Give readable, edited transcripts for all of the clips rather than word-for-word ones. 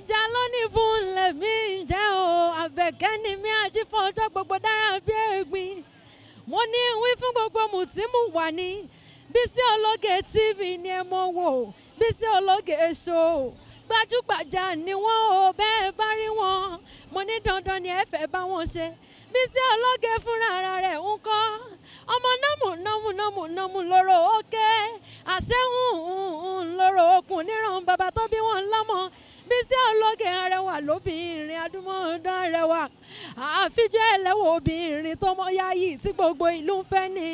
ẹja lónìí fún lèmi jẹ́ o àbẹ̀kẹ́ ni mi àjífọ́jọ́ gbogbo dára bí ẹ̀gbin mo ní wí fún gbogbo mùtímù wà ní Bisi Ologe TV ni ẹ mọ̀ wò Bisi Ologe Show gbajúgbajà ni wọ́n o bẹ́ẹ̀ bá rí wọn mo ní dandan ni ẹ fẹ́ bá wọn ṣe Bisi Ologe fúnra ara rẹ̀ ń kọ́ ọmọ nọ́mù lóró òkè àṣẹ́hùn lóró okùn níran bàbá tó bí wọn lọ́mọ Bisi Ologe arẹwà lóbìnrin adúmọ̀ọ́dán arẹwà àfijọ́ ẹlẹ́wọ̀ obìnrin tó mọ́ yáyì tí gbogbo ìlú ń fẹ́ ni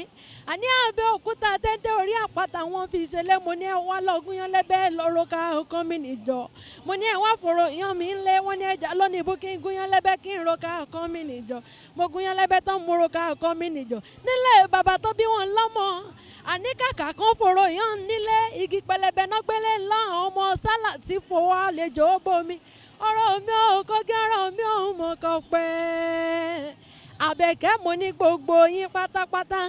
àní Abẹ́òkúta tẹ́tẹ́ orí àpáta wọn fi ṣẹlẹ̀ mo ní ẹ wá lọ́gùn yan lẹ́bẹ̀ẹ́ lọ́rọ́ ká ọkàn mi nìjọ mo ní ẹ wá fòrò yan mi ń lé wọn ní ẹja lónìí bú kí n gún yan lẹ́bẹ̀ẹ́ kí n ro ká ọkàn mi nìjọ mo gún yan lẹ́bẹ̀ẹ́ tán mo ro ká ọkàn mi nìjọ nílẹ̀ bàbá tó bí wọn lọ́mọ àní kàkà kan fòrò yan nílé igi pẹlẹbẹ náà gbélé ńlá ọmọ sálà tí fowó àlejò bomi ọ̀rọ̀ mi ò kọ́gí ọ̀rọ̀ mi ò mọ̀ kọ́ pẹ́ Àbẹ̀kẹ́ mo ní gbogbo yín pátápátá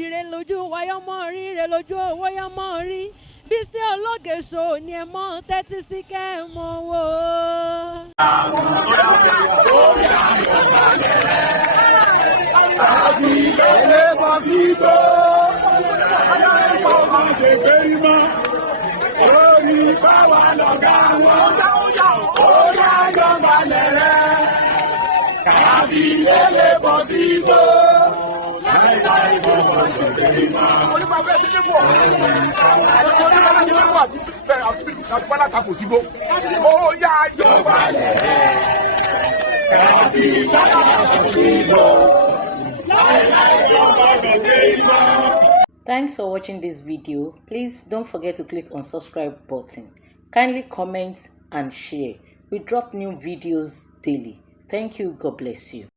ire lójú wáyọ́mọ́ rí ire lójú owó yọ́mọ́ rí Bisi Ologe Show ni ẹ mọ́ tẹ́tí sí kẹ́ ẹ mọ́ wò. Thanks for watching this video. Please don't forget to click on subscribe button. Kindly comment and share. We drop new videos daily. Thank you. God bless you.